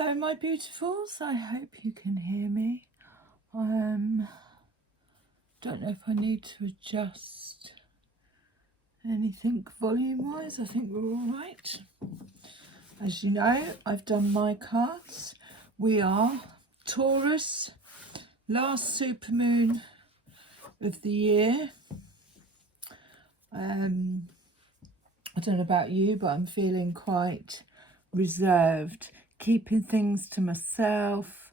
Hello my beautifuls, I hope you can hear me. Don't know if I need to adjust anything volume wise. I think we're all right. As you know, I've done my cards. We are Taurus, last supermoon of the year. I don't know about you, but I'm feeling quite reserved, keeping things to myself,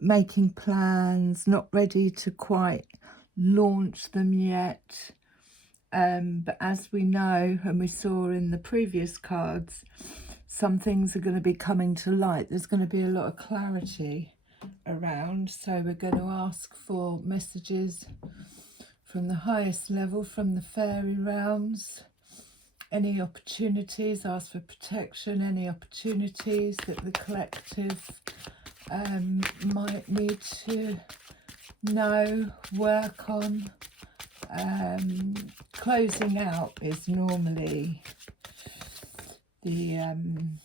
making plans, not ready to quite launch them yet. But as we know, and we saw in the previous cards, some things are going to be coming to light. There's going to be a lot of clarity around, so we're going to ask for messages from the highest level, from the fairy realms. Any opportunities, ask for protection, any opportunities that the collective might need to know, work on. Closing out is normally the and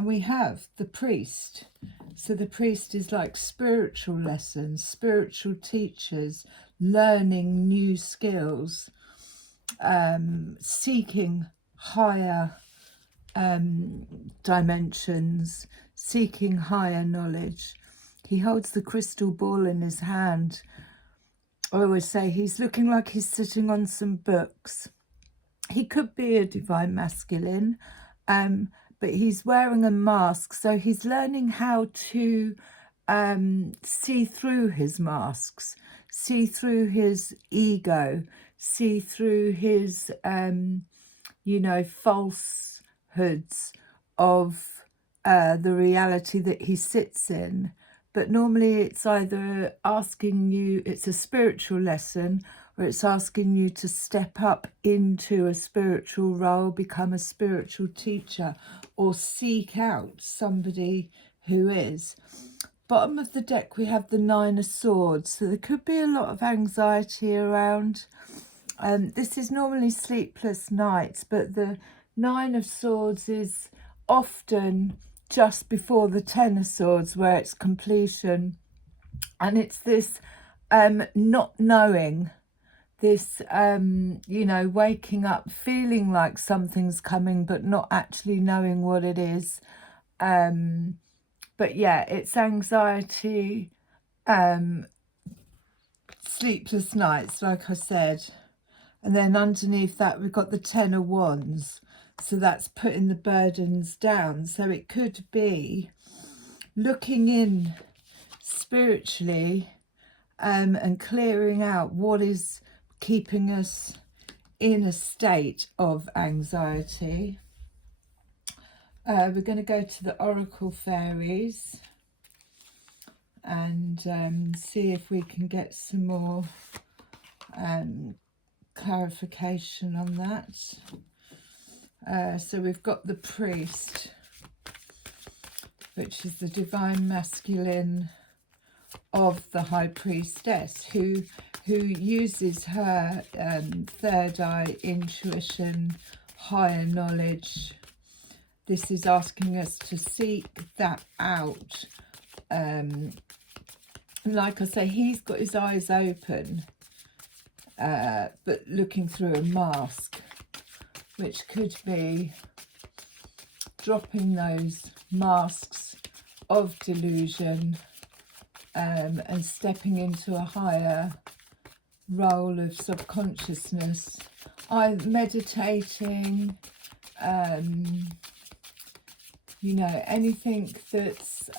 we have the priest. So the priest is like spiritual lessons, spiritual teachers, learning new skills, seeking higher dimensions, seeking higher knowledge. He holds the crystal ball in his hand. I always say he's looking like he's sitting on some books. He could be a divine masculine, but he's wearing a mask, so he's learning how to see through his masks, see through his ego, see through his falsehoods of the reality that he sits in. But normally it's either asking you, it's a spiritual lesson, or it's asking you to step up into a spiritual role, become a spiritual teacher, or seek out somebody who is. Bottom of the deck, we have the Nine of Swords. So there could be a lot of anxiety around. This is normally sleepless nights, but the Nine of Swords is often just before the Ten of Swords, where it's completion. And it's this not knowing, this, waking up, feeling like something's coming, but not actually knowing what it is. But yeah, it's anxiety, sleepless nights, like I said. And then underneath that, we've got the Ten of Wands. So that's putting the burdens down. So it could be looking in spiritually and clearing out what is keeping us in a state of anxiety. We're going to go to the Oracle Fairies and see if we can get some more clarification on that. So we've got the priest, which is the divine masculine of the high priestess, who uses her third eye, intuition, higher knowledge. This is asking us to seek that out. Like I say, he's got his eyes open, but looking through a mask, which could be dropping those masks of delusion and stepping into a higher role of subconsciousness. Meditating, anything that's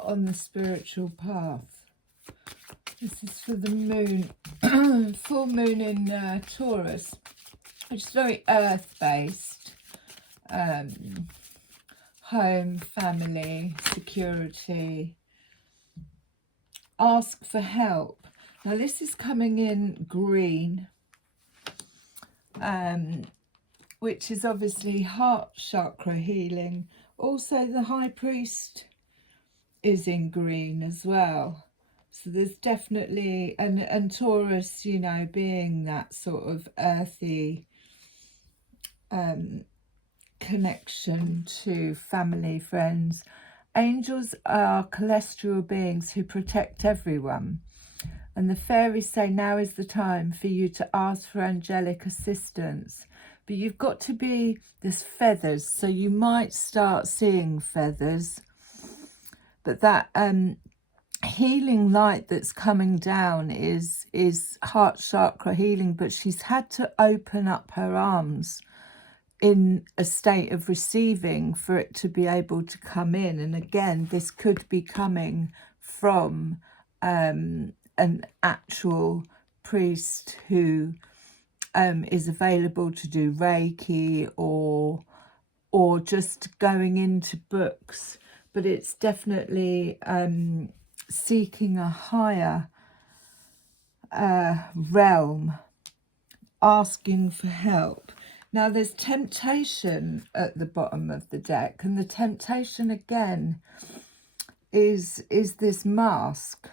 on the spiritual path. This is for the moon, full moon in Taurus, which is very earth-based. Home, family, security. Ask for help. Now this is coming in green, which is obviously heart chakra healing. Also the high priest is in green as well. So there's definitely, and Taurus, being that sort of earthy connection to family, friends. Angels are celestial beings who protect everyone. And the fairies say now is the time for you to ask for angelic assistance. But you've got to be, there's feathers, so you might start seeing feathers. But that healing light that's coming down is heart chakra healing, but she's had to open up her arms in a state of receiving for it to be able to come in. And again, this could be coming from an actual priest who is available to do Reiki or just going into books. But it's definitely seeking a higher realm, asking for help. Now there's temptation at the bottom of the deck, and the temptation again is this mask.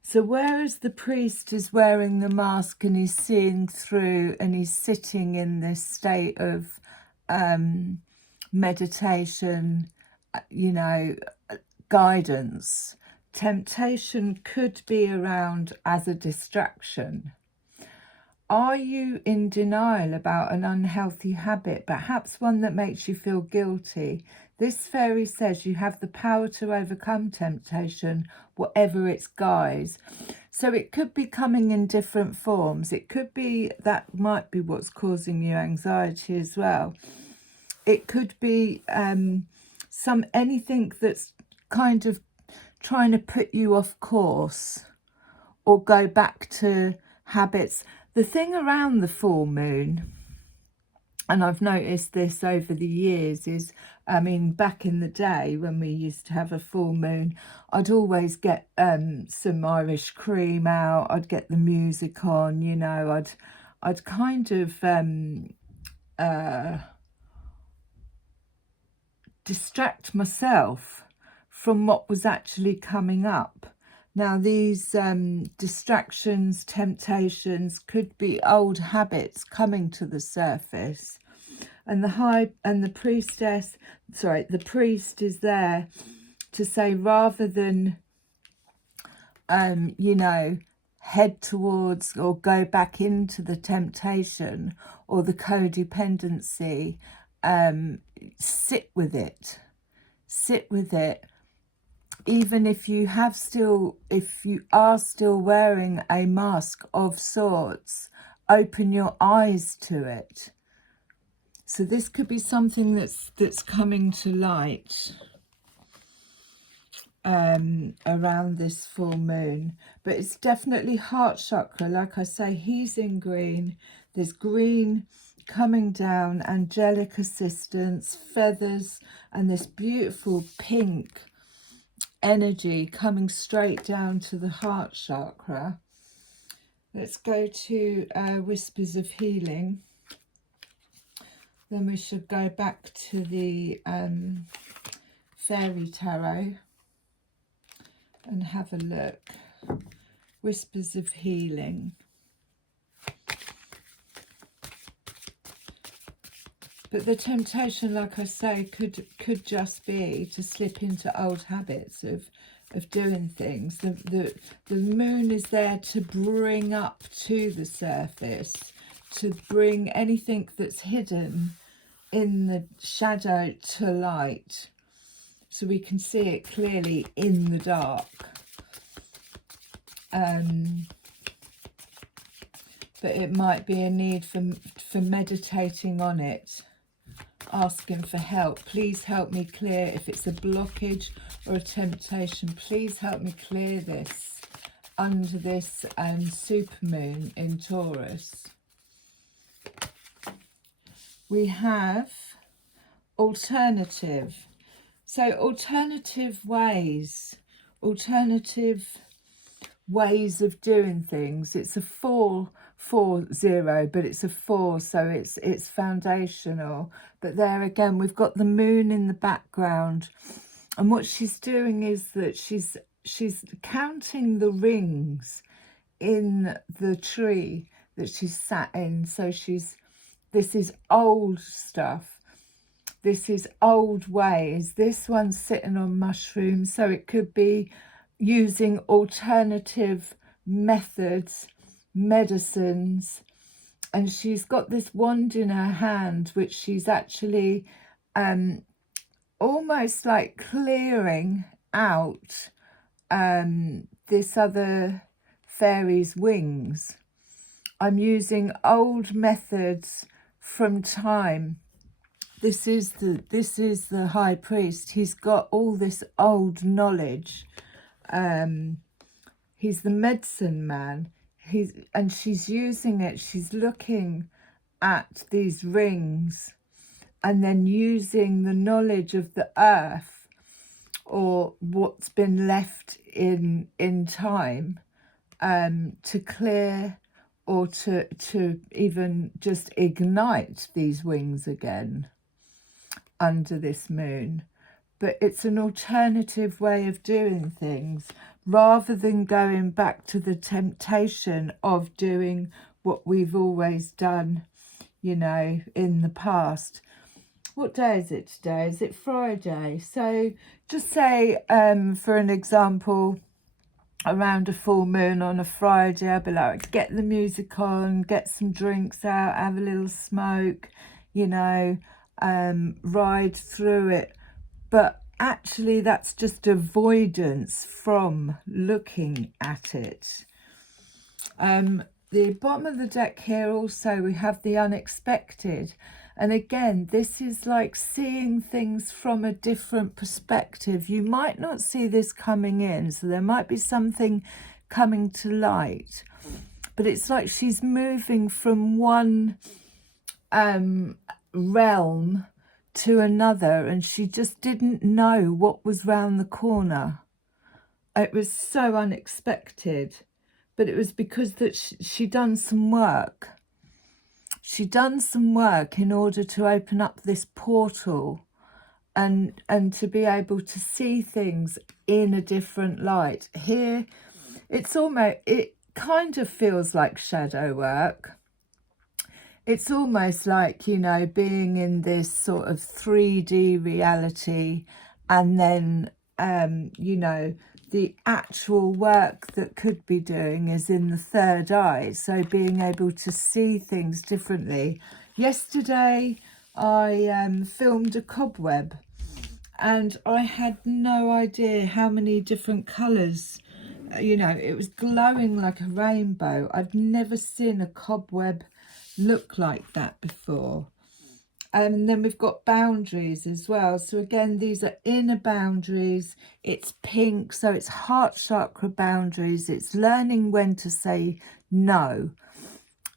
So whereas the priest is wearing the mask and he's seeing through and he's sitting in this state of meditation, you know, guidance, temptation could be around as a distraction. Are you in denial about an unhealthy habit, perhaps one that makes you feel guilty? This fairy says you have the power to overcome temptation, whatever its guise. So it could be coming in different forms. It could be, that might be what's causing you anxiety as well. It could be anything that's kind of trying to put you off course or go back to habits. The thing around the full moon, and I've noticed this over the years, is, I mean, back in the day when we used to have a full moon, I'd always get some Irish cream out, I'd get the music on, you know, I'd kind of distract myself from what was actually coming up. Now these distractions, temptations could be old habits coming to the surface, and the priest is there to say, rather than you know, head towards or go back into the temptation or the codependency, sit with it. Even if you are still wearing a mask of sorts, open your eyes to it. So this could be something that's coming to light around this full moon. But it's definitely heart chakra. Like I say, he's in green. There's green coming down, angelic assistance, feathers, and this beautiful pink energy coming straight down to the heart chakra. Let's go to Whispers of Healing. Then we should go back to the Fairy Tarot and have a look. Whispers of Healing. But the temptation, like I say, could just be to slip into old habits of doing things. The moon is there to bring up to the surface, to bring anything that's hidden in the shadow to light, so we can see it clearly in the dark. But it might be a need for meditating on it, asking for help. Please help me clear, if it's a blockage or a temptation, please help me clear this under this supermoon in Taurus. We have alternative. So alternative ways of doing things. It's a 4-4-0, but it's a 4, so it's foundational. But there again, we've got the moon in the background, and what she's doing is that she's counting the rings in the tree that she's sat in. So this is old stuff. This is old ways. This one's sitting on mushrooms, so it could be using alternative methods, medicines. And she's got this wand in her hand, which she's actually almost like clearing out this other fairy's wings. I'm using old methods from time. This is the high priest. He's got all this old knowledge. He's the medicine man. And she's using it. She's looking at these rings and then using the knowledge of the earth, or what's been left in time, to clear, or to even just ignite these wings again under this moon. But it's an alternative way of doing things, rather than going back to the temptation of doing what we've always done, you know, in the past. What day is it today? Is it Friday? So just say, for an example, around a full moon on a Friday, I'll be like, get the music on, get some drinks out, have a little smoke, you know, ride through it. But actually that's just avoidance from looking at it. The bottom of the deck here also, we have the unexpected. And again, this is like seeing things from a different perspective. You might not see this coming in, so there might be something coming to light. But it's like she's moving from one realm to another, and she just didn't know what was round the corner. It was so unexpected, but it was because that she done some work. She done some work in order to open up this portal and to be able to see things in a different light. Here, it kind of feels like shadow work. It's almost like, you know, being in this sort of 3D reality, and then, you know, the actual work that could be doing is in the third eye. So being able to see things differently. Yesterday, I filmed a cobweb, and I had no idea how many different colours. You know, it was glowing like a rainbow. I've never seen a cobweb look like that before. And then we've got boundaries as well. So again, these are inner boundaries. It's pink, so it's heart chakra boundaries. It's learning when to say no.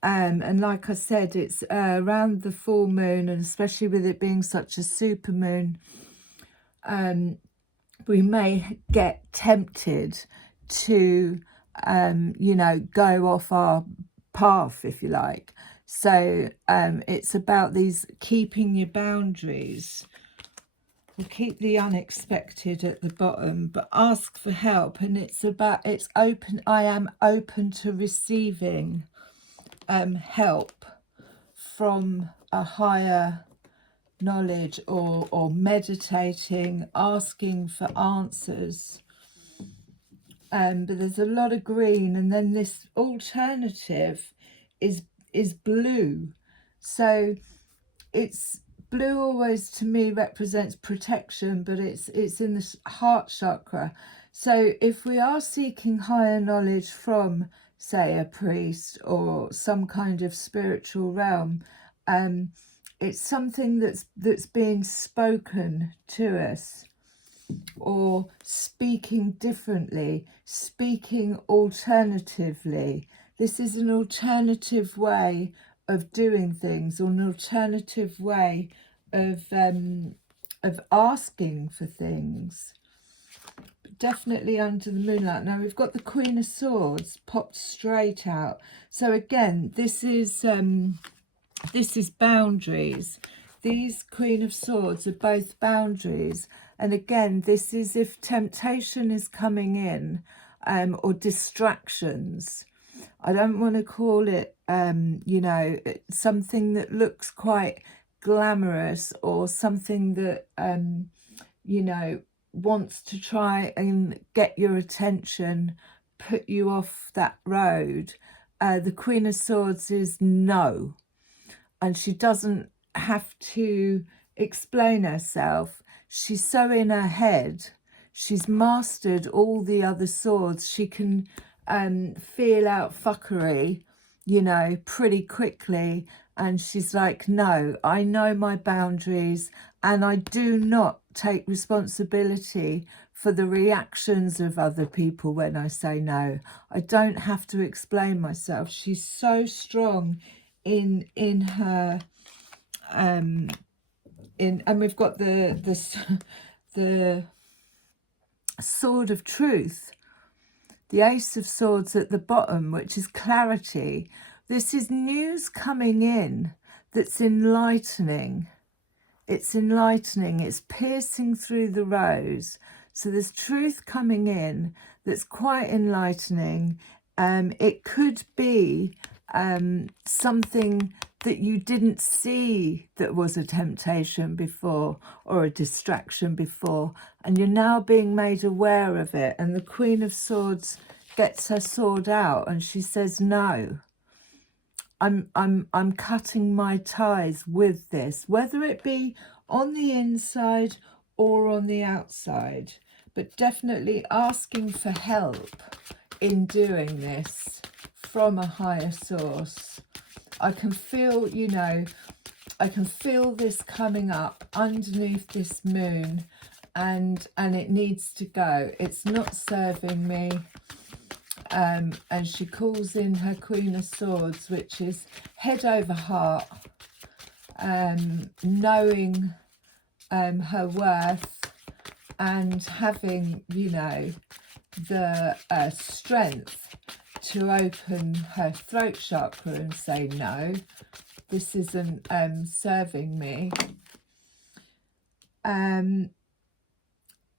And like I said, it's around the full moon, and especially with it being such a super moon, we may get tempted to, you know, go off our path, if you like. So it's about these keeping your boundaries. We'll keep the unexpected at the bottom, but ask for help. And it's about, it's open. I am open to receiving help from a higher knowledge, or meditating, asking for answers. But there's a lot of green, and then this alternative is blue. So it's blue, always to me represents protection, but it's in the heart chakra. So if we are seeking higher knowledge from, say, a priest or some kind of spiritual realm, it's something that's being spoken to us, or speaking differently, speaking alternatively. This is an alternative way of doing things, or an alternative way of asking for things. But definitely under the moonlight. Now we've got the Queen of Swords popped straight out. So again, this is boundaries. These Queen of Swords are both boundaries. And again, this is if temptation is coming in, or distractions. I don't want to call it, you know, something that looks quite glamorous, or something that, you know, wants to try and get your attention, put you off that road. The Queen of Swords is no, and she doesn't have to explain herself. She's so in her head. She's mastered all the other swords. She can feel out fuckery, you know, pretty quickly. And she's like, no, I know my boundaries, and I do not take responsibility for the reactions of other people when I say no. I don't have to explain myself. She's so strong in her and we've got the sword of truth, the Ace of Swords at the bottom, which is clarity. This is news coming in that's enlightening. It's enlightening. It's piercing through the rose. So there's truth coming in that's quite enlightening. It could be something that you didn't see that was a temptation before, or a distraction before, and you're now being made aware of it. And the Queen of Swords gets her sword out and she says, no, I'm cutting my ties with this, whether it be on the inside or on the outside, but definitely asking for help in doing this from a higher source. I can feel, you know, I can feel this coming up underneath this moon, and it needs to go. It's not serving me. And she calls in her Queen of Swords, which is head over heart, knowing her worth, and having, you know, the strength to open her throat chakra and say, no, this isn't serving me.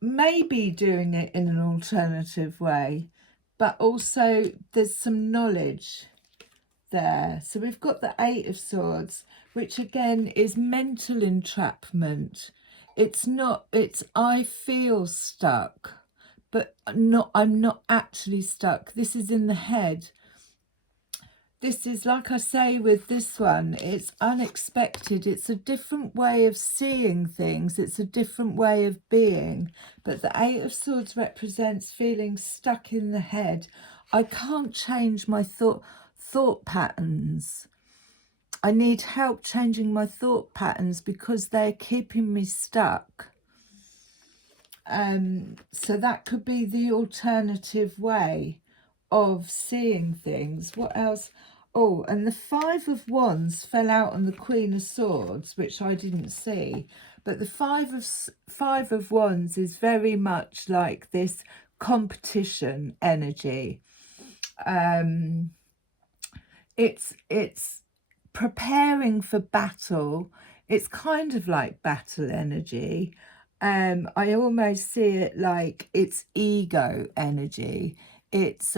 Maybe doing it in an alternative way, but also there's some knowledge there. So we've got the Eight of Swords, which again is mental entrapment. It's not, it's I feel stuck, but I'm not actually stuck. This is in the head. This is, like I say with this one, it's unexpected. It's a different way of seeing things. It's a different way of being. But the Eight of Swords represents feeling stuck in the head. I can't change my thought patterns. I need help changing my thought patterns because they're keeping me stuck. So that could be the alternative way of seeing things. What else? Oh, and the Five of Wands fell out on the Queen of Swords, which I didn't see. But the Five of Wands is very much like this competition energy. It's preparing for battle. It's kind of like battle energy. I almost see it like it's ego energy. It's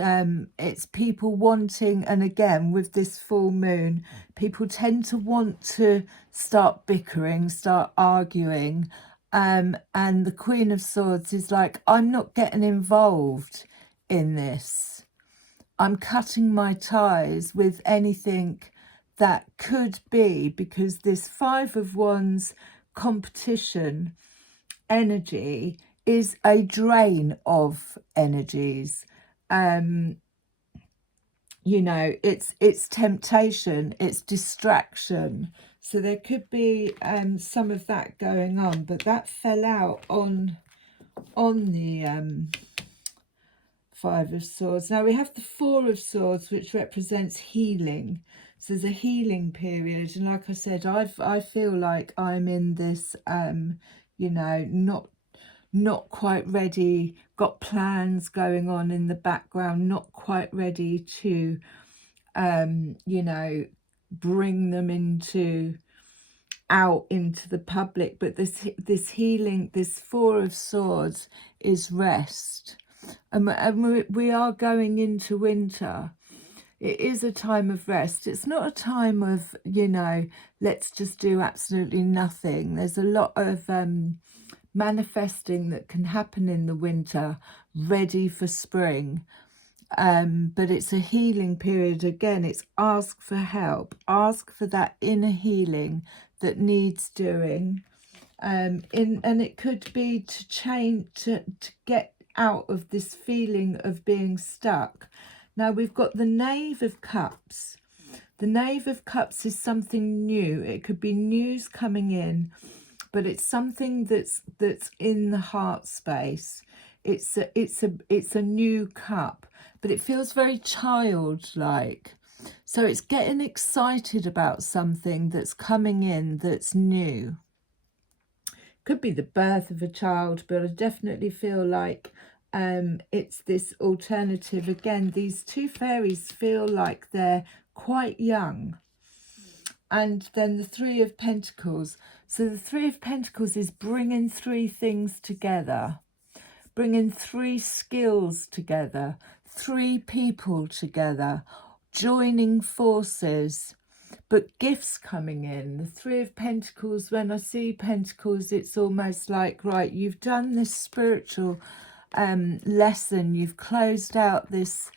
people wanting, and again with this full moon, people tend to want to start bickering, start arguing, and the Queen of Swords is like, I'm not getting involved in this. I'm cutting my ties with anything that could be, because this Five of Wands competition energy is a drain of energies. You know, it's temptation, it's distraction. So there could be some of that going on, but that fell out on the Five of Swords. Now we have the Four of Swords, which represents healing. So there's a healing period, and like I said, I feel like I'm in this you know, not quite ready, got plans going on in the background, not quite ready to you know, bring them out into the public. But this healing, this Four of Swords is rest. And we are going into winter. it is a time of rest. It's not a time of, you know, let's just do absolutely nothing. There's a lot of manifesting that can happen in the winter, ready for spring. But it's a healing period. Again, it's ask for help, ask for that inner healing that needs doing. And it could be to change, to get out of this feeling of being stuck. Now we've got the Knave of Cups. The Knave of Cups is something new. It could be news coming in, but it's something that's in the heart space. It's a new cup, but it feels very childlike. So it's getting excited about something that's coming in that's new. Could be the birth of a child, but I definitely feel like it's this alternative. Again, these two fairies feel like they're quite young. And then the Three of Pentacles. So the Three of Pentacles is bringing three things together, bringing three skills together, three people together, joining forces, but gifts coming in. The Three of Pentacles, when I see Pentacles, it's almost like, right, you've done this spiritual lesson, you've closed out this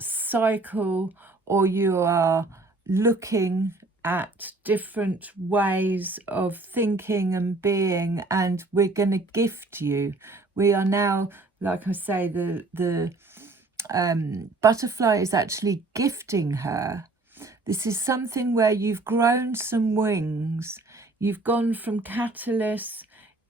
cycle, or you are looking at different ways of thinking and being, and we're going to gift you. We are now, like I say, the butterfly is actually gifting her. This is something where you've grown some wings. You've gone from caterpillar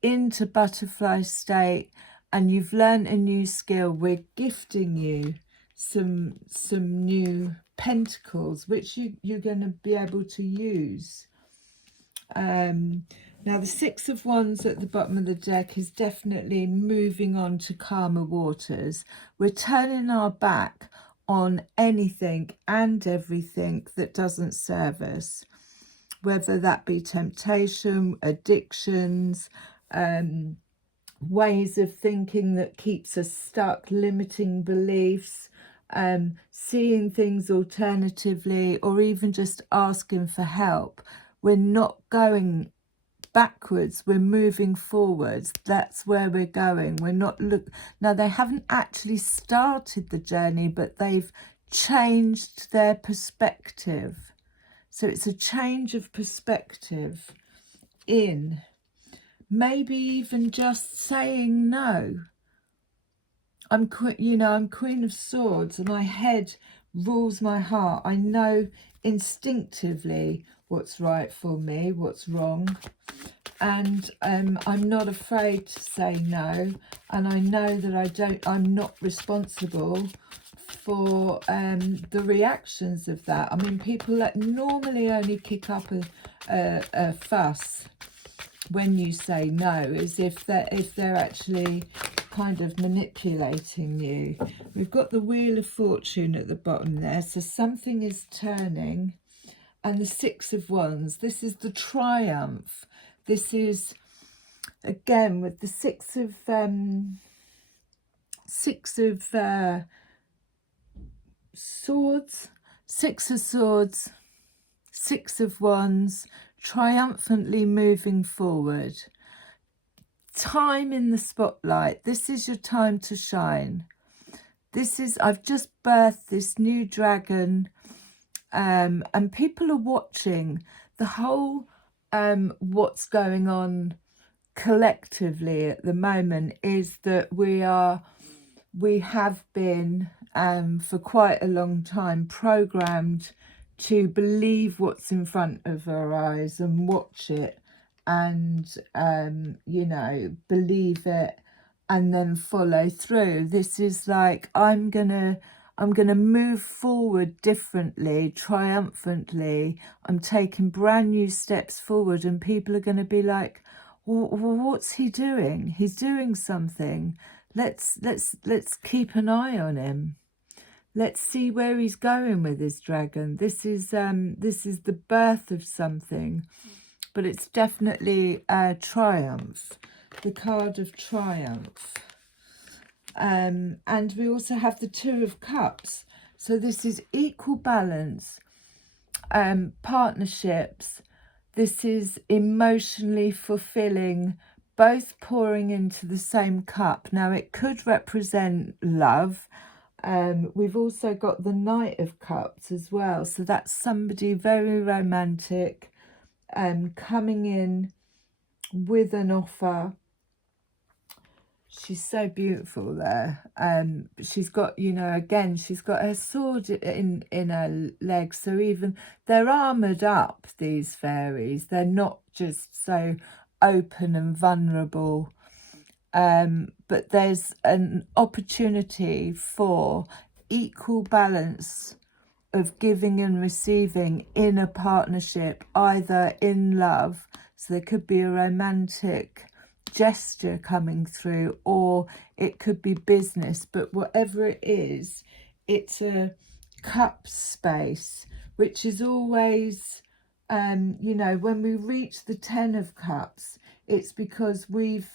into butterfly state, and you've learned a new skill. We're gifting you some new pentacles, which you're going to be able to use. Now the Six of Wands at the bottom of the deck is definitely moving on to calmer waters. We're turning our back on anything and everything that doesn't serve us, whether that be temptation, addictions, ways of thinking that keeps us stuck, limiting beliefs, seeing things alternatively, or even just asking for help. We're not going backwards, we're moving forwards. That's where we're going. We're not now they haven't actually started the journey, but they've changed their perspective. So it's a change of perspective in maybe even just saying no. I'm Queen of Swords, and my head rules my heart. I know instinctively what's right for me, what's wrong, and I'm not afraid to say no, and I know that I'm not responsible for the reactions of that. I mean, people that normally only kick up a fuss when you say no is if they're actually kind of manipulating you. We've got the Wheel of Fortune at the bottom there, so something is turning. And the Six of Wands, this is the triumph. This is, again, with the Six of Swords, Six of Swords, Six of Wands, triumphantly moving forward. Time in the spotlight. This is your time to shine. This is, I've just birthed this new dragon, and people are watching the whole what's going on collectively at the moment is that we have been for quite a long time programmed to believe what's in front of our eyes and watch it, and you know, believe it and then follow through. This is like, I'm gonna move forward differently, triumphantly. I'm taking brand new steps forward, and people are going to be like, well, what's he doing? He's doing something. Let's keep an eye on him. Let's see where he's going with his dragon. This is the birth of something, but it's definitely triumph, the card of triumph. And we also have the Two of Cups. So this is equal balance, partnerships. This is emotionally fulfilling, both pouring into the same cup. Now, it could represent love. We've also got the Knight of Cups as well. So that's somebody very romantic, coming in with an offer. She's so beautiful there. She's got, you know, again, she's got her sword in her leg. So even they're armoured up, these fairies. They're not just so open and vulnerable. But there's an opportunity for equal balance of giving and receiving in a partnership, either in love. So there could be a romantic gesture coming through, or it could be business, but whatever it is, it's a cup space, which is always, you know, when we reach the 10 of Cups, it's because we've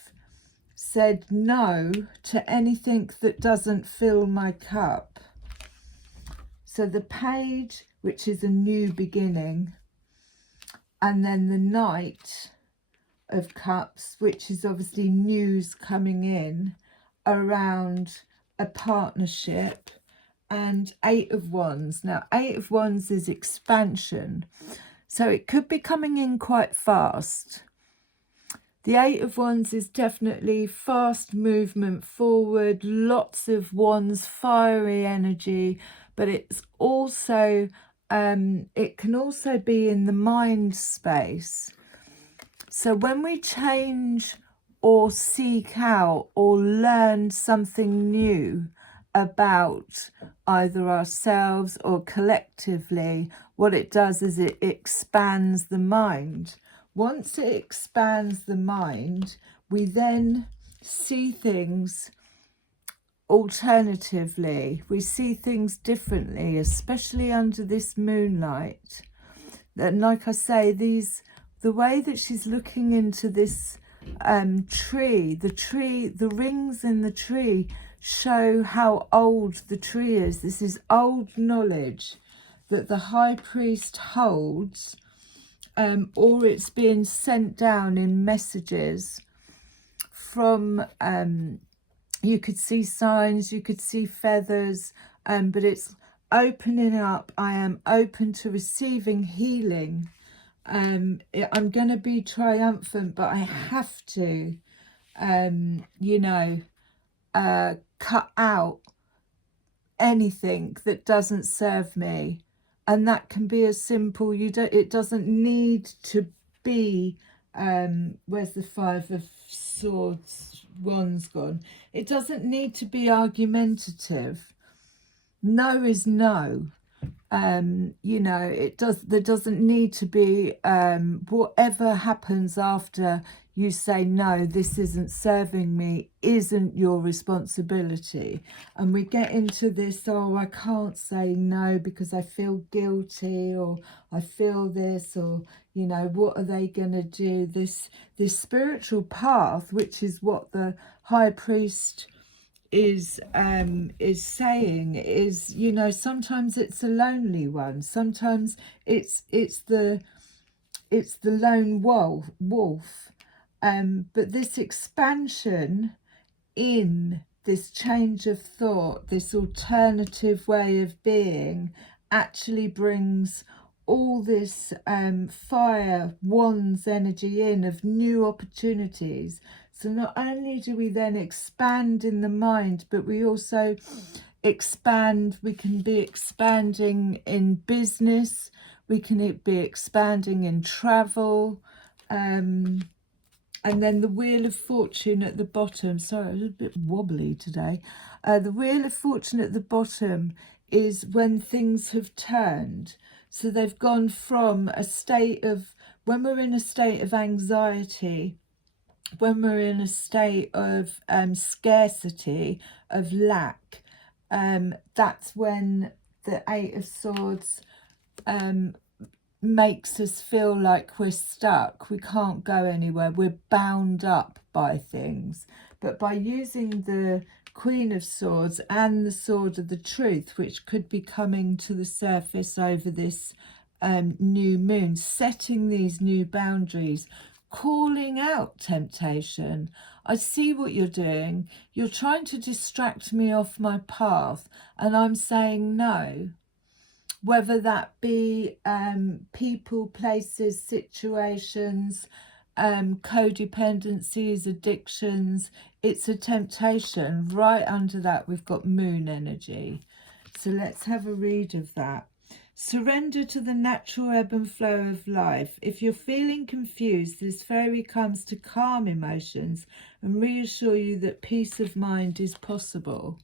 said no to anything that doesn't fill my cup. So the Page, which is a new beginning, and then the Knight of Cups, which is obviously news coming in around a partnership, and Eight of Wands. Now, Eight of Wands is expansion, so it could be coming in quite fast. The Eight of Wands is definitely fast movement forward, lots of wands, fiery energy, but it's also, it can also be in the mind space. So when we change or seek out or learn something new about either ourselves or collectively, what it does is it expands the mind. Once it expands the mind, we then see things alternatively. We see things differently, especially under this moonlight. And like I say, the way that she's looking into this tree, the rings in the tree show how old the tree is. This is old knowledge that the high priest holds, or it's being sent down in messages from, you could see signs, you could see feathers, but it's opening up. I am open to receiving healing. I'm going to be triumphant, but I have to, you know, cut out anything that doesn't serve me. And that can be as simple, it doesn't need to be, where's the Five of Swords, Wands gone? It doesn't need to be argumentative. No is no. You know, there doesn't need to be, whatever happens after you say no, this isn't serving me, isn't your responsibility. And we get into this, oh, I can't say no because I feel guilty, or I feel this, or, you know, what are they going to do? This spiritual path, which is what the high priest is saying, is, you know, sometimes it's a lonely one, sometimes it's the lone wolf, but this expansion in this change of thought, this alternative way of being, actually brings all this fire, wands energy in of new opportunities. So not only do we then expand in the mind, but we also expand. We can be expanding in business, we can be expanding in travel, and then the Wheel of Fortune at the bottom. Sorry, I was a bit wobbly today. The Wheel of Fortune at the bottom is when things have turned. So they've gone from a state of, when we're in a state of anxiety, when we're in a state of scarcity, of lack, that's when the Eight of Swords makes us feel like we're stuck, we can't go anywhere, we're bound up by things. but by using the Queen of Swords and the Sword of the Truth, which could be coming to the surface over this new moon, setting these new boundaries, calling out temptation. I see what you're doing. You're trying to distract me off my path, and I'm saying no. Whether that be people, places, situations, codependencies, addictions, it's a temptation. Right under that, we've got moon energy. So let's have a read of that. Surrender to the natural ebb and flow of life. If you're feeling confused, this fairy comes to calm emotions and reassure you that peace of mind is possible.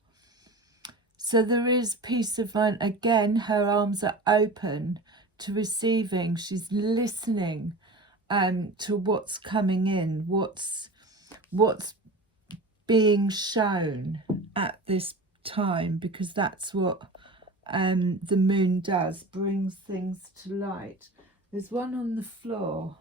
So there is peace of mind. Again, her arms are open to receiving. She's listening to what's coming in, what's being shown at this time, because that's what the moon does, brings things to light. There's one on the floor.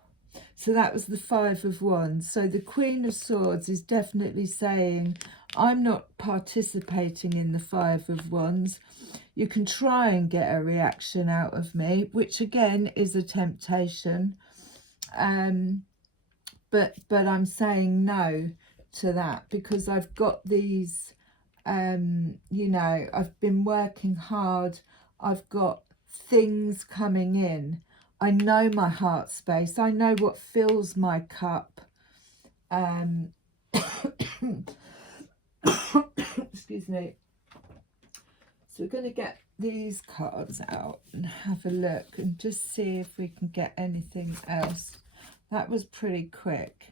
So that was the Five of Wands. So the Queen of Swords is definitely saying, I'm not participating in the Five of Wands. You can try and get a reaction out of me, which again is a temptation. But I'm saying no to that, because I've got these, you know, I've been working hard. I've got things coming in. I know my heart space. I know what fills my cup. Excuse me. So we're going to get these cards out and have a look and just see if we can get anything else. That was pretty quick.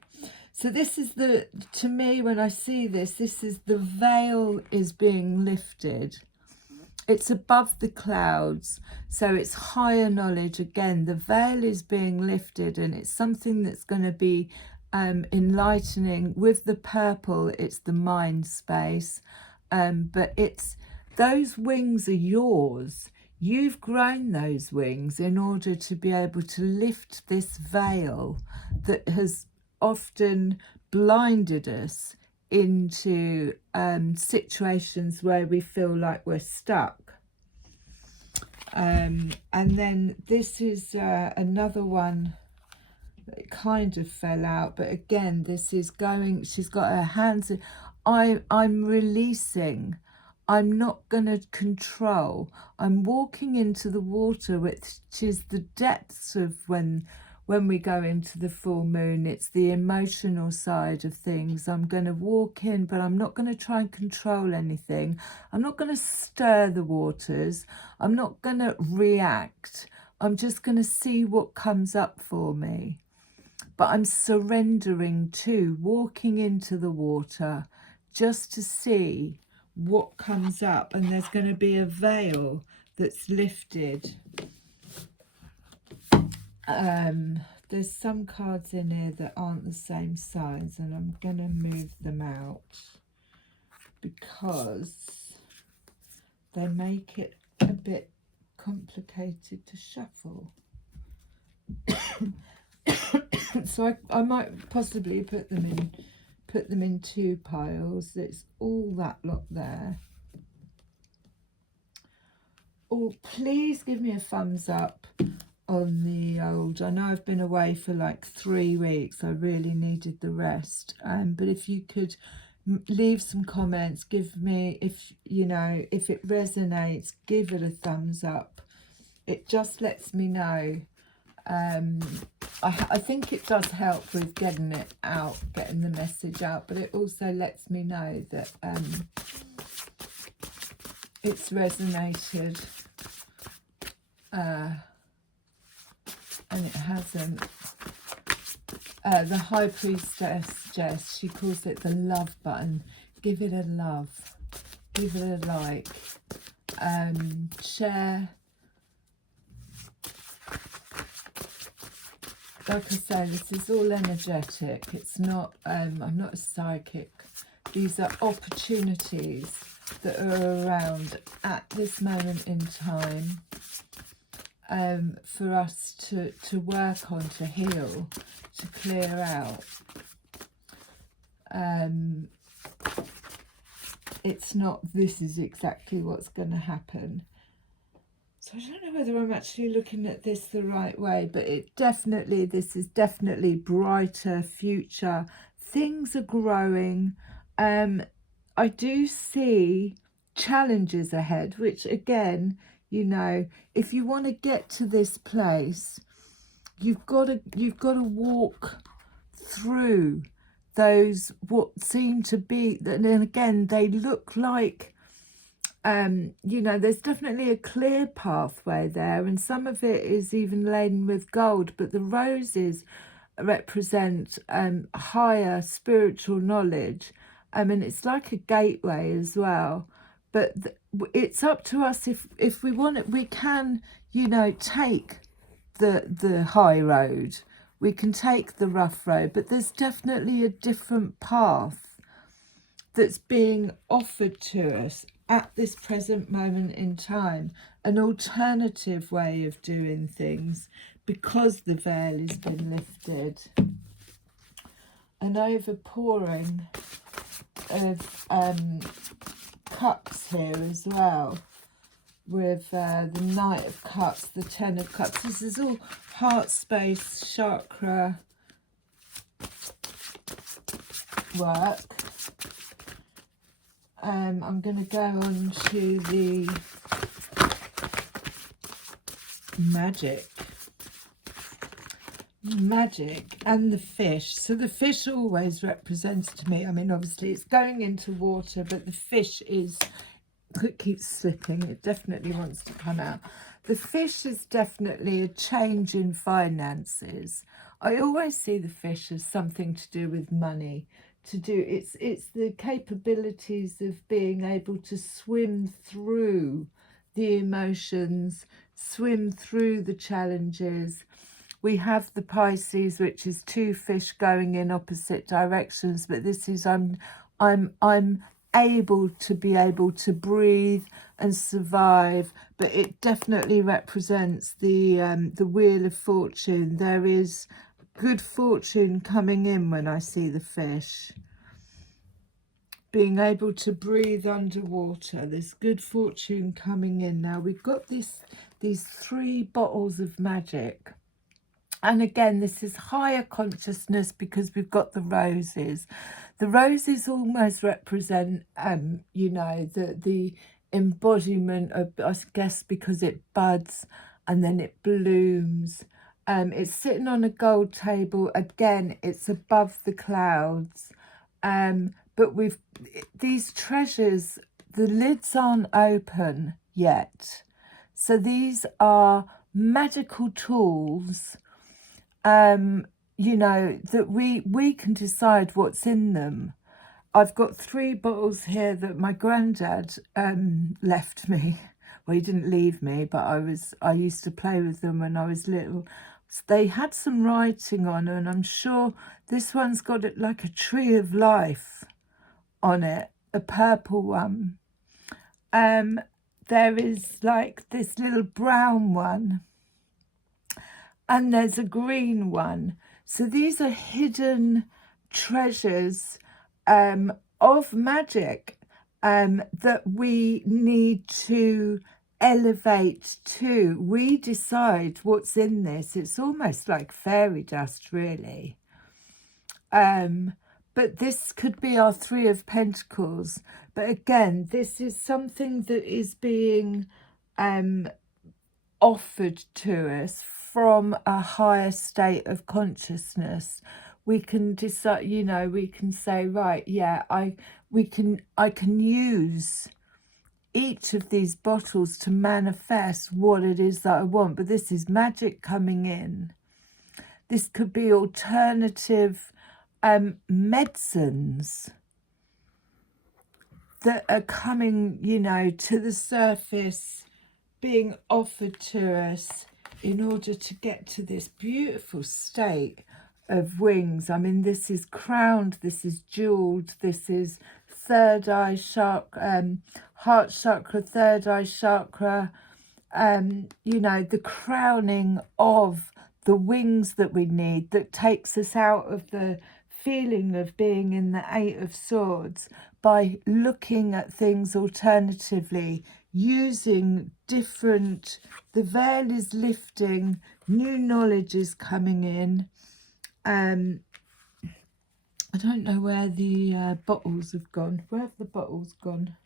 So this is the, to me, when I see this, this is the veil is being lifted. It's above the clouds, so it's higher knowledge. Again, the veil is being lifted, and it's something that's going to be enlightening. With the purple, it's the mind space, but it's, those wings are yours. You've grown those wings in order to be able to lift this veil that has often blinded us into situations where we feel like we're stuck. And then this is another one that kind of fell out, but again, this is going, she's got her hands in, I'm releasing. I'm not going to control. I'm walking into the water, which is the depths of when we go into the full moon. It's the emotional side of things. I'm going to walk in, but I'm not going to try and control anything. I'm not going to stir the waters. I'm not going to react. I'm just going to see what comes up for me. But I'm surrendering to walking into the water just to see what comes up, and there's going to be a veil that's lifted. There's some cards in here that aren't the same size, and I'm going to move them out because they make it a bit complicated to shuffle. So I might possibly put them in two piles. It's all that lot there. Oh, please give me a thumbs up on the old. I know I've been away for like 3 weeks. I really needed the rest. But if you could leave some comments, give me, if you know, if it resonates, give it a thumbs up. It just lets me know. I think it does help with getting it out, getting the message out, but it also lets me know that it's resonated, and it hasn't. The High Priestess, Jess, she calls it the love button. Give it a love, give it a like, share. Like I say, this is all energetic. It's not, I'm not a psychic. These are opportunities that are around at this moment in time for us to work on, to heal, to clear out. it's not, this is exactly what's going to happen. So I don't know whether I'm actually looking at this the right way, but this is definitely brighter future. Things are growing. I do see challenges ahead, which again, you know, if you want to get to this place, you've got to walk through those what seem to be, and then again they look like, you know, there's definitely a clear pathway there, and some of it is even laden with gold, but the roses represent higher spiritual knowledge. I mean, it's like a gateway as well, but it's up to us. If we want it, we can, you know, take the high road, we can take the rough road, but there's definitely a different path that's being offered to us at this present moment in time, an alternative way of doing things, because the veil has been lifted. An overpouring of cups here as well, with the Knight of Cups, the Ten of Cups. This is all heart space chakra work. I'm going to go on to the magic and the fish. So the fish always represents to me, I mean, obviously it's going into water, but the fish is, it keeps slipping, it definitely wants to come out. The fish is definitely a change in finances. I always see the fish as something to do with money, it's the capabilities of being able to swim through the emotions, swim through the challenges. We have the Pisces, which is two fish going in opposite directions, but this is I'm able to breathe and survive. But it definitely represents the Wheel of Fortune. There is good fortune coming in when I see the fish. Being able to breathe underwater, there's good fortune coming in. Now we've got these 3 bottles of magic. And again, this is higher consciousness because we've got the roses. The roses almost represent, you know, the embodiment of, I guess, because it buds and then it blooms. It's sitting on a gold table. Again, it's above the clouds. But these treasures, the lids aren't open yet. So these are magical tools, you know, that we can decide what's in them. I've got 3 bottles here that my granddad left me. Well, he didn't leave me, but I used to play with them when I was little. They had some writing on them, and I'm sure this one's got it like a tree of life on it, a purple one. There is like this little brown one, and there's a green one. So these are hidden treasures of magic that we need to elevate to. We decide what's in this. It's almost like fairy dust, really. But this could be our 3 of Pentacles. But again, this is something that is being offered to us from a higher state of consciousness. We can decide, you know, we can say, right, yeah, I can use each of these bottles to manifest what it is that I want. But this is magic coming in. This could be alternative medicines that are coming, you know, to the surface, being offered to us in order to get to this beautiful state of wings. I mean, this is crowned, this is jeweled, this is third eye chakra, heart chakra, third eye chakra, you know, the crowning of the wings that we need, that takes us out of the feeling of being in the Eight of Swords by looking at things alternatively, using different, the veil is lifting, new knowledge is coming in. I don't know where the bottles have gone. Where have the bottles gone?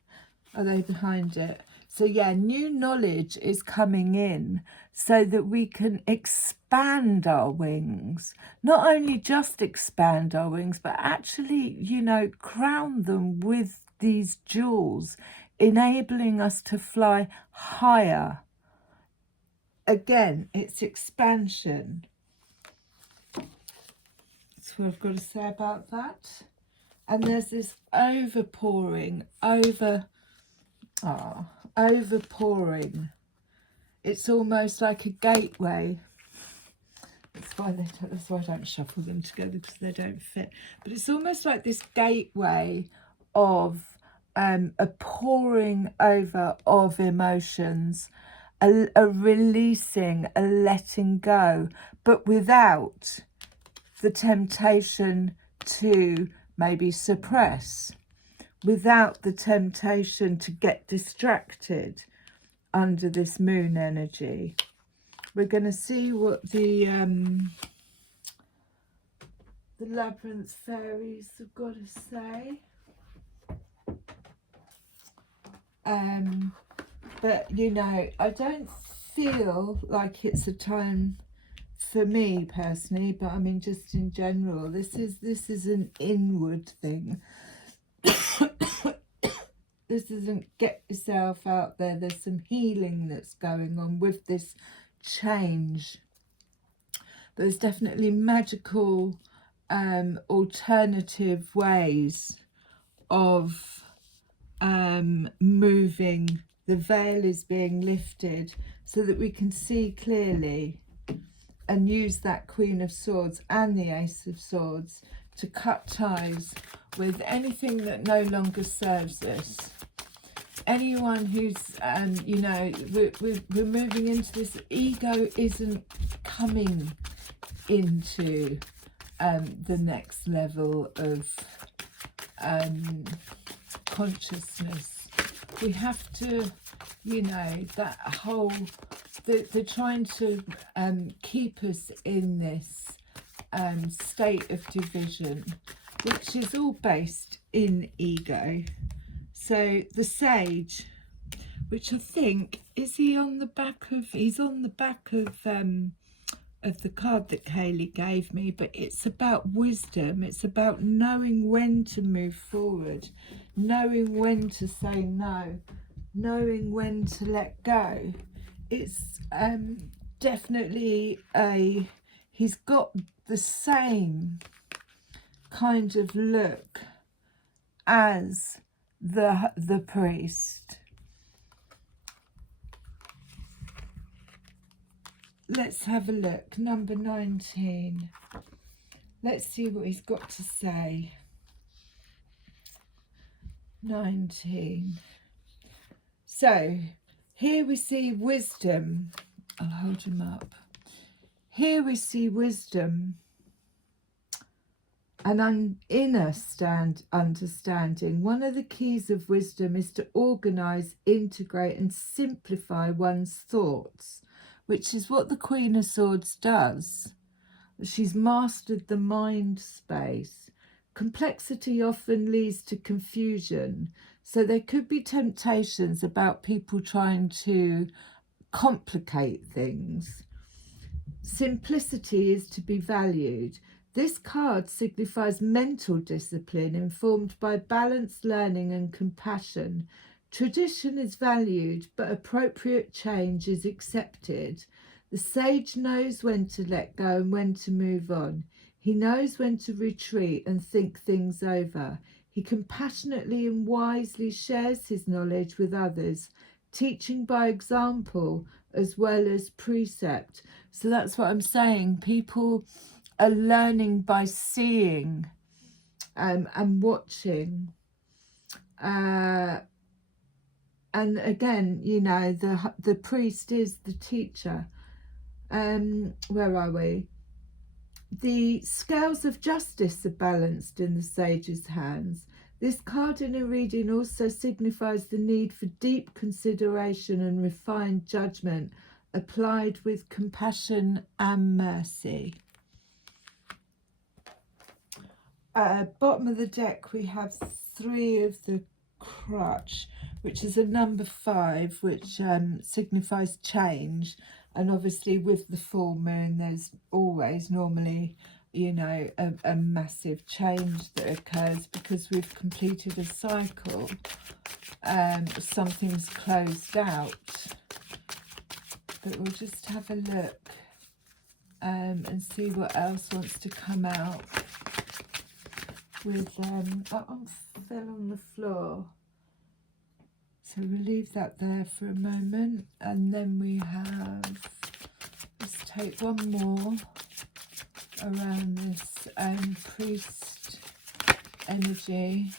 Are they behind it? So yeah, new knowledge is coming in so that we can expand our wings. Not only just expand our wings, but actually, you know, crown them with these jewels, enabling us to fly higher. Again, it's expansion. That's what I've got to say about that. And there's this overpouring, overpouring. It's almost like a gateway. That's why I don't shuffle them together, because they don't fit. But it's almost like this gateway of a pouring over of emotions, a releasing, a letting go, but without the temptation to maybe suppress, without the temptation to get distracted under this moon energy. We're going to see what the labyrinth fairies have got to say. But you know, I don't feel like it's a time for me personally, but I mean just in general, this is an inward thing. This isn't get yourself out there. There's some healing that's going on with this change. There's definitely magical alternative ways of moving. The veil is being lifted so that we can see clearly and use that Queen of Swords and the Ace of Swords to cut ties with anything that no longer serves us. Anyone who's, you know, we're moving into this. Ego isn't coming into the next level of consciousness. We have to, you know, that whole, they're trying to keep us in this state of division, which is all based in ego. So the Sage, which I think, is he on the back of, he's on the back of the card that Kaylee gave me, but it's about wisdom. It's about knowing when to move forward, knowing when to say no, knowing when to let go. It's definitely he's got the same kind of look as the priest. Let's have a look. Number 19. Let's see what he's got to say. 19. So here we see wisdom. I'll hold him up. Here we see wisdom, an inner understanding. One of the keys of wisdom is to organise, integrate and simplify one's thoughts, which is what the Queen of Swords does. She's mastered the mind space. Complexity often leads to confusion, so there could be temptations about people trying to complicate things. Simplicity is to be valued. This card signifies mental discipline informed by balanced learning and compassion. Tradition is valued, but appropriate change is accepted. The Sage knows when to let go and when to move on. He knows when to retreat and think things over. He compassionately and wisely shares his knowledge with others, teaching by example as well as precept. So that's what I'm saying. People are learning by seeing and watching. And again, you know, the priest is the teacher. Where are we? The scales of justice are balanced in the sage's hands. This card in a reading also signifies the need for deep consideration and refined judgment applied with compassion and mercy. Bottom of the deck we have 3 of the crutch, which is a number 5, which signifies change. And obviously with the full moon there's always normally, you know, a massive change that occurs because we've completed a cycle. Something's closed out. But we'll just have a look and see what else wants to come out. With that one fell on the floor, so we'll leave that there for a moment. And then we have, let's take one more around this priest energy.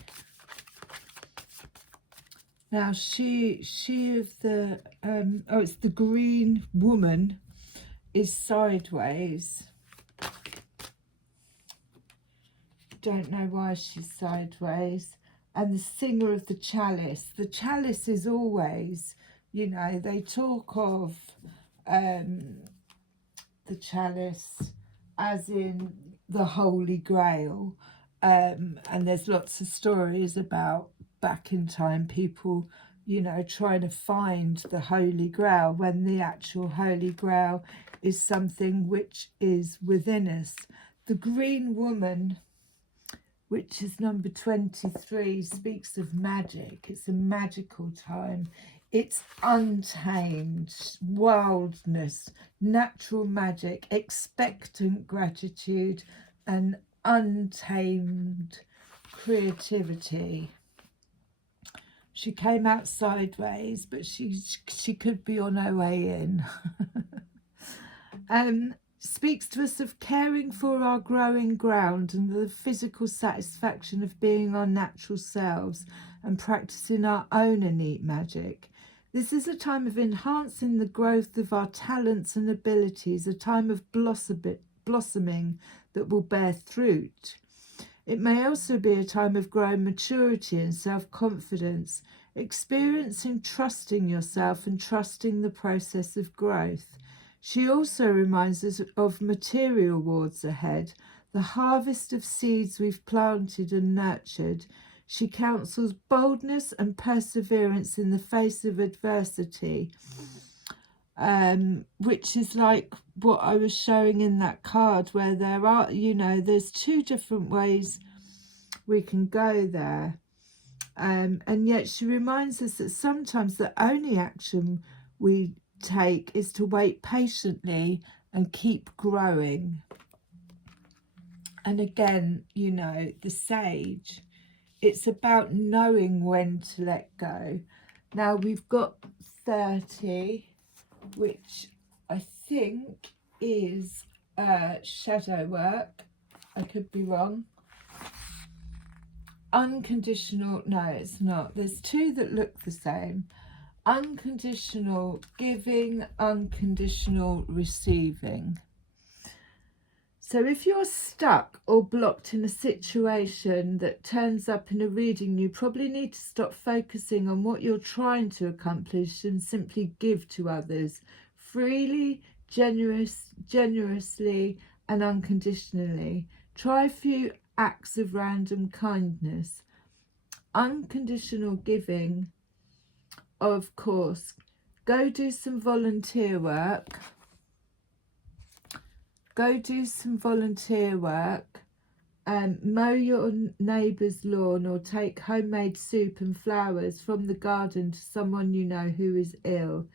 Now she of the it's the green woman is sideways. Don't know why she's sideways. And the singer of the chalice. The chalice is always, you know, they talk of the chalice as in the Holy Grail. And there's lots of stories about back in time people, you know, trying to find the Holy Grail when the actual Holy Grail is something which is within us. The green woman, which is number 23, speaks of magic. It's a magical time. It's untamed, wildness, natural magic, expectant gratitude, and untamed creativity. She came out sideways, but she could be on her way in. Speaks to us of caring for our growing ground and the physical satisfaction of being our natural selves and practicing our own innate magic. This is a time of enhancing the growth of our talents and abilities, a time of blossoming that will bear fruit. It may also be a time of growing maturity and self-confidence, experiencing trusting yourself and trusting the process of growth. She also reminds us of material rewards ahead, the harvest of seeds we've planted and nurtured. She counsels boldness and perseverance in the face of adversity, which is like what I was showing in that card, where there are, you know, there's 2 different ways we can go there. And yet she reminds us that sometimes the only action we take is to wait patiently and keep growing. And again, you know, the sage, it's about knowing when to let go. Now we've got 30, which I think is shadow work. I could be wrong. Unconditional, no, it's not. There's 2 that look the same. Unconditional giving, unconditional receiving. So if you're stuck or blocked in a situation that turns up in a reading, you probably need to stop focusing on what you're trying to accomplish and simply give to others freely, generously and unconditionally. Try a few acts of random kindness. Unconditional giving, of course, go do some volunteer work. Go do some volunteer work. Mow your neighbour's lawn or take homemade soup and flowers from the garden to someone you know who is ill.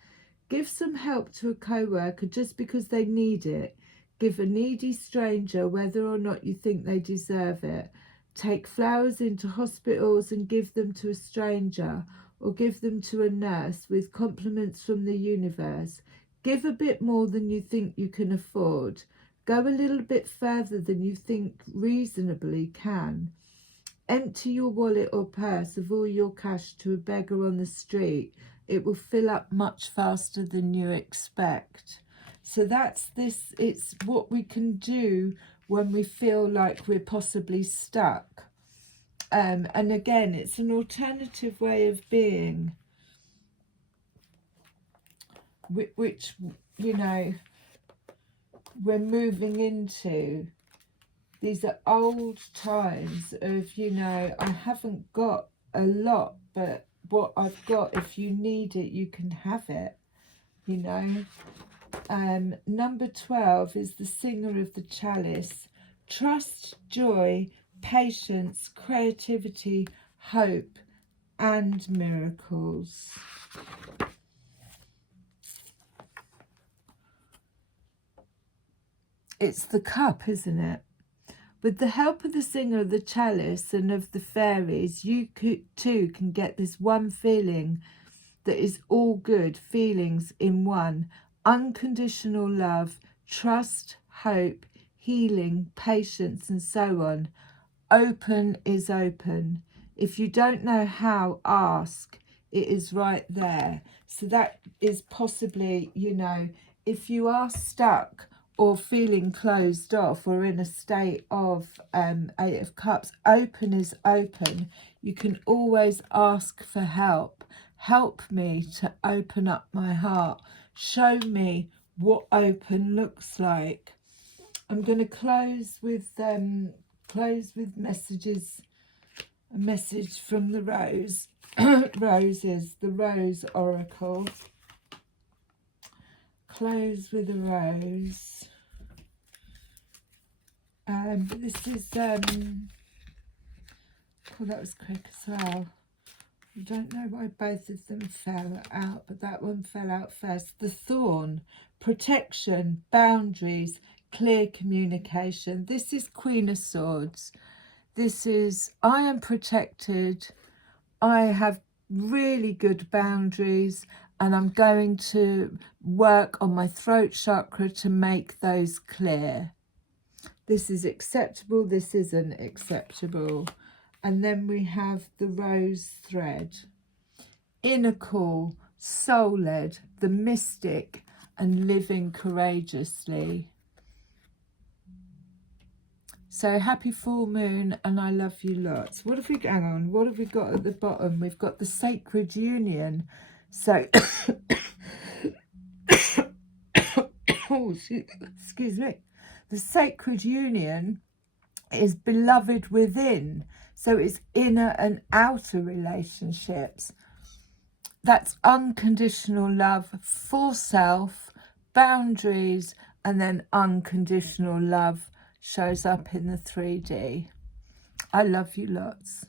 Give some help to a co-worker just because they need it. Give a needy stranger whether or not you think they deserve it. Take flowers into hospitals and give them to a stranger, or give them to a nurse with compliments from the universe. Give a bit more than you think you can afford. Go a little bit further than you think reasonably can. Empty your wallet or purse of all your cash to a beggar on the street. It will fill up much faster than you expect. So that's this, it's what we can do when we feel like we're possibly stuck. And again, it's an alternative way of being, which, you know, we're moving into. These are old times of, you know, I haven't got a lot, but what I've got, if you need it, you can have it, you know. Number 12 is the singer of the chalice. Trust, joy, patience, creativity, hope, and miracles. It's the cup, isn't it? With the help of the singer of the chalice and of the fairies, you too can get this one feeling that is all good feelings in one. Unconditional love, trust, hope, healing, patience, and so on. Open is open. If you don't know how, ask. It is right there. So that is possibly, you know, if you are stuck or feeling closed off or in a state of 8 of Cups, open is open. You can always ask for help. Help me to open up my heart. Show me what open looks like. I'm going to close with messages. A message from the rose. Roses, the Rose Oracle. Close with a rose. This is oh, that was quick as well. I don't know why both of them fell out, but that one fell out first. The Thorn, protection, boundaries, clear communication. This is Queen of Swords. This is, I am protected. I have really good boundaries, and I'm going to work on my throat chakra to make those clear. This is acceptable, this isn't acceptable. And then we have the rose thread. Inner call, soul-led, the mystic, and living courageously. So happy full moon, and I love you lots. What have we, hang on, what have we got at the bottom? We've got the sacred union. So, oh, excuse me. The sacred union is beloved within. So it's inner and outer relationships. That's unconditional love, full self, boundaries, and then unconditional love shows up in the 3D. I love you lots.